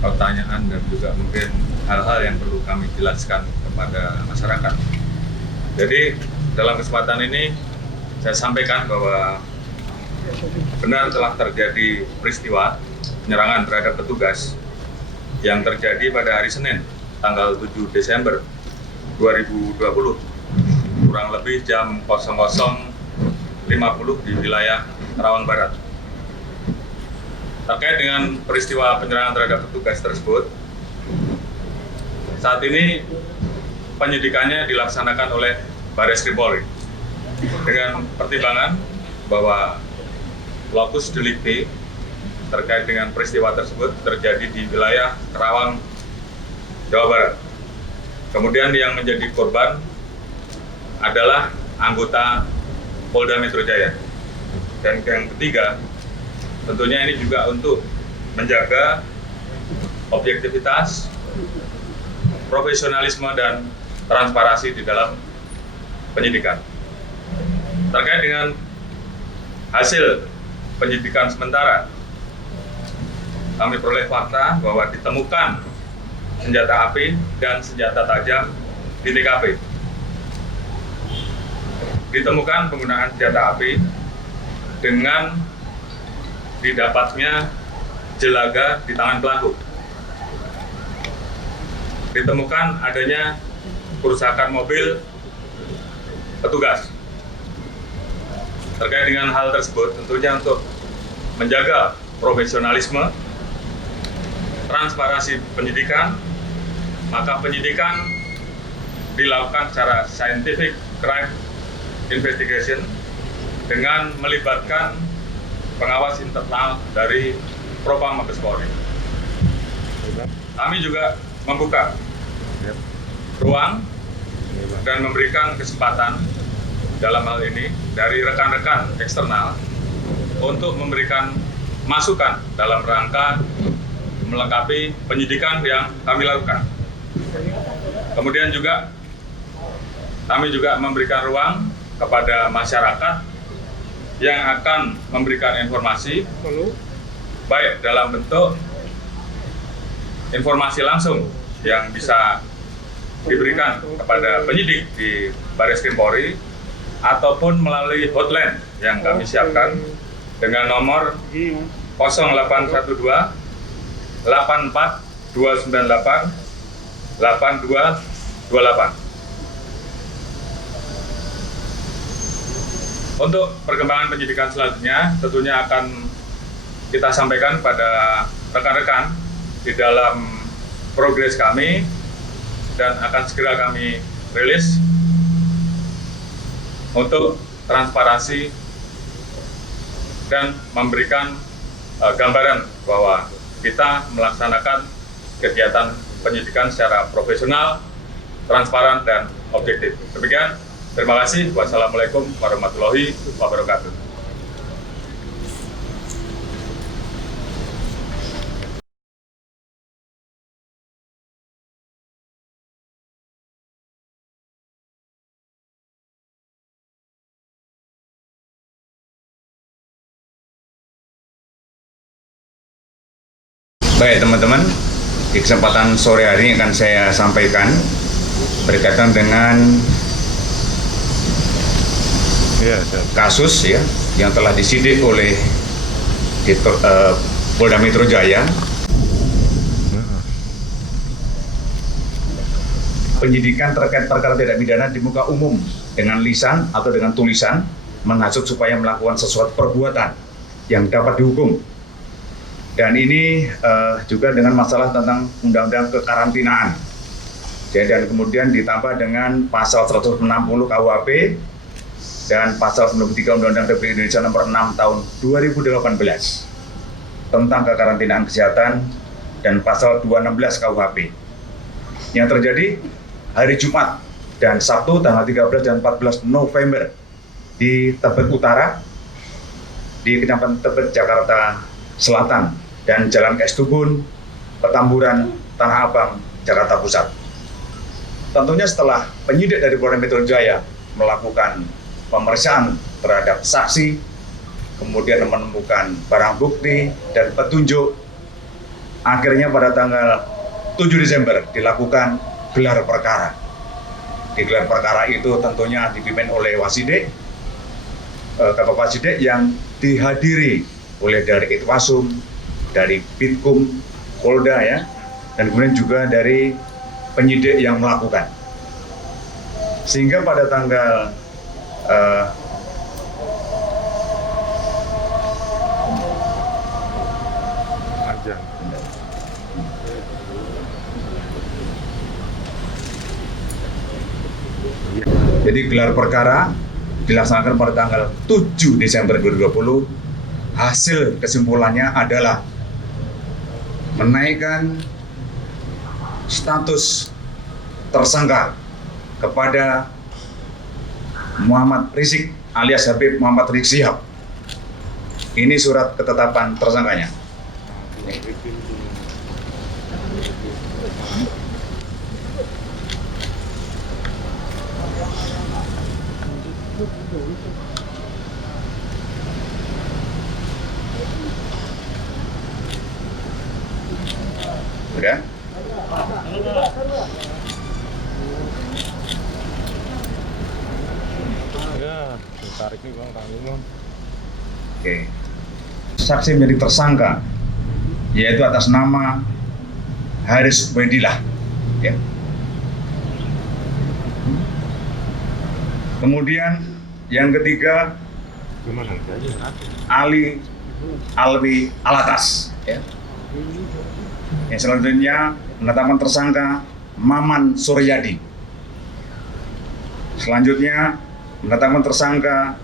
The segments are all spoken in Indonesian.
pertanyaan dan juga mungkin hal-hal yang perlu kami jelaskan kepada masyarakat. Jadi dalam kesempatan ini saya sampaikan bahwa benar telah terjadi peristiwa penyerangan terhadap petugas yang terjadi pada hari Senin tanggal 7 Desember 2020 kurang lebih jam 00.50 di wilayah Karawang Barat. Terkait dengan peristiwa penyerangan terhadap petugas tersebut, saat ini penyidikannya dilaksanakan oleh Barreskrim Polri dengan pertimbangan bahwa lokus delikti terkait dengan peristiwa tersebut terjadi di wilayah Karawang, Jawa Barat. Kemudian yang menjadi korban adalah anggota Polda Metro Jaya. Dan yang ketiga, tentunya ini juga untuk menjaga objektivitas, profesionalisme, dan transparansi di dalam penyidikan. Terkait dengan hasil penyidikan sementara, kami peroleh fakta bahwa ditemukan senjata api dan senjata tajam di TKP. Ditemukan penggunaan senjata api dengan didapatnya jelaga di tangan pelaku. Ditemukan adanya kerusakan mobil petugas. Terkait dengan hal tersebut, tentunya untuk menjaga profesionalisme, transparansi penyidikan, maka penyidikan dilakukan secara scientific crime investigation dengan melibatkan pengawas internal dari Propam Mabes Polri. Kami juga membuka ruang dan memberikan kesempatan dalam hal ini dari rekan-rekan eksternal untuk memberikan masukan dalam rangka melengkapi penyidikan yang kami lakukan. Kemudian juga kami juga memberikan ruang kepada masyarakat yang akan memberikan informasi baik dalam bentuk informasi langsung yang bisa diberikan kepada penyidik di Barreskrim Polri ataupun melalui hotline yang kami siapkan dengan nomor 0812 84 298 8228. Untuk perkembangan penyidikan selanjutnya tentunya akan kita sampaikan pada rekan-rekan di dalam progres kami dan akan segera kami rilis untuk transparansi dan memberikan gambaran bahwa kita melaksanakan kegiatan penyidikan secara profesional, transparan, dan objektif. Demikian. Terima kasih. Wassalamualaikum warahmatullahi wabarakatuh. Baik teman-teman, di kesempatan sore hari ini akan saya sampaikan berkaitan dengan kasus ya yang telah disidik oleh Polda Metro Jaya. Penyidikan terkait perkara tindak pidana di muka umum dengan lisan atau dengan tulisan menghasut supaya melakukan sesuatu perbuatan yang dapat dihukum. Dan ini juga dengan masalah tentang undang-undang kekarantinaan. Dan kemudian ditambah dengan pasal 160 KUHP dan pasal 93 Undang-Undang Republik Indonesia nomor 6 tahun 2018 tentang kekarantinaan kesehatan dan pasal 216 KUHP. Yang terjadi hari Jumat dan Sabtu tanggal 13 dan 14 November di Tebet Utara, di Kecamatan Tebet, Jakarta Selatan, dan Jalan Kestubun, Petamburan, Tanah Abang, Jakarta Pusat. Tentunya setelah penyidik dari Polda Metro Jaya melakukan pemeriksaan terhadap saksi, kemudian menemukan barang bukti dan petunjuk, akhirnya pada tanggal 7 Desember dilakukan gelar perkara. Di gelar perkara itu tentunya dipimpin oleh Wasidik, Bapak Wasidik yang dihadiri oleh dari Itwasum, dari Bitkum, Polda ya, dan kemudian juga dari penyidik yang melakukan. Sehingga pada tanggal jadi gelar perkara dilaksanakan pada tanggal 7 Desember 2020. Hasil kesimpulannya adalah menaikkan status tersangka kepada Muhammad Rizik alias Habib Muhammad Rizik Syihab. Ini surat ketetapan tersangkanya. Udah? Ya, tarik nih bang, tangan bang. Oke. Saksi menjadi tersangka yaitu atas nama Haris Ubaidillah. Ya. Kemudian yang ketiga Gimana aja? Ali Alwi Alatas. Ya. Yang selanjutnya penetapan tersangka Maman Suryadi. Selanjutnya penetapan tersangka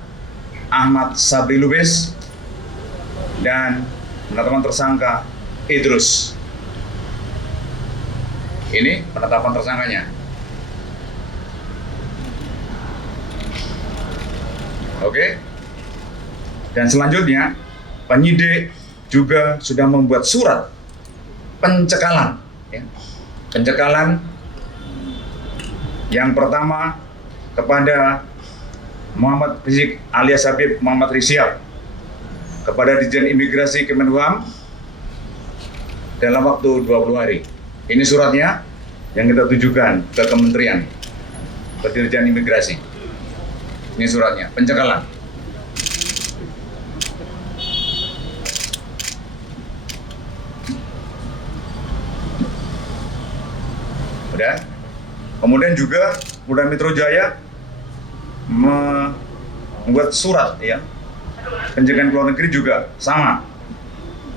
Ahmad Sabri Lubis dan penetapan tersangka Idrus. Ini penetapan tersangkanya. Oke. Dan selanjutnya penyidik juga sudah membuat surat pencekalan. Ya. Pencekalan yang pertama kepada Muhammad Rizik alias Habib Muhammad Rizik Syihab kepada Ditjen Imigrasi Kemenhum dalam waktu 20 hari. Ini suratnya yang kita tujukan ke Kementerian, ke Ditjen Imigrasi. Ini suratnya, pencekalan. Udah. Kemudian juga Polda Metro Jaya membuat surat ya pencegahan ke luar negeri juga sama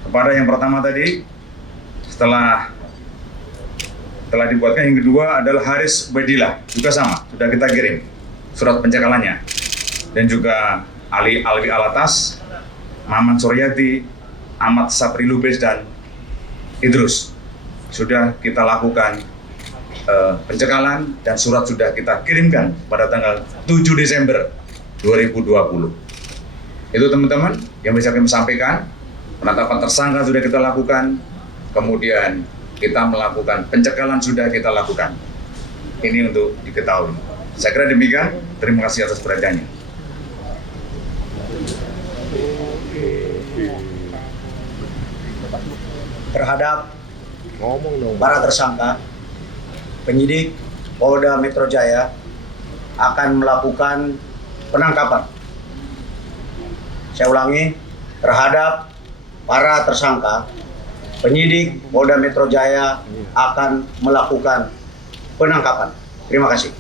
kepada yang pertama tadi setelah dibuatkan, yang kedua adalah Haris Ubaidillah juga sama, sudah kita kirim surat pencekalannya, dan juga Ali Alwi Alatas, Maman Suryadi, Ahmad Sabri Lubis dan Idrus sudah kita lakukan pencekalan dan surat sudah kita kirimkan pada tanggal 7 Desember 2020. Itu teman-teman yang bisa kami sampaikan. Penetapan tersangka sudah kita lakukan, kemudian kita melakukan pencekalan sudah kita lakukan. Ini untuk diketahui. Saya kira demikian. Terima kasih atas perhatiannya. Terhadap Ngomong dong. para tersangka, penyidik Polda Metro Jaya akan melakukan penangkapan. Saya ulangi, terhadap para tersangka, penyidik Polda Metro Jaya akan melakukan penangkapan. Terima kasih.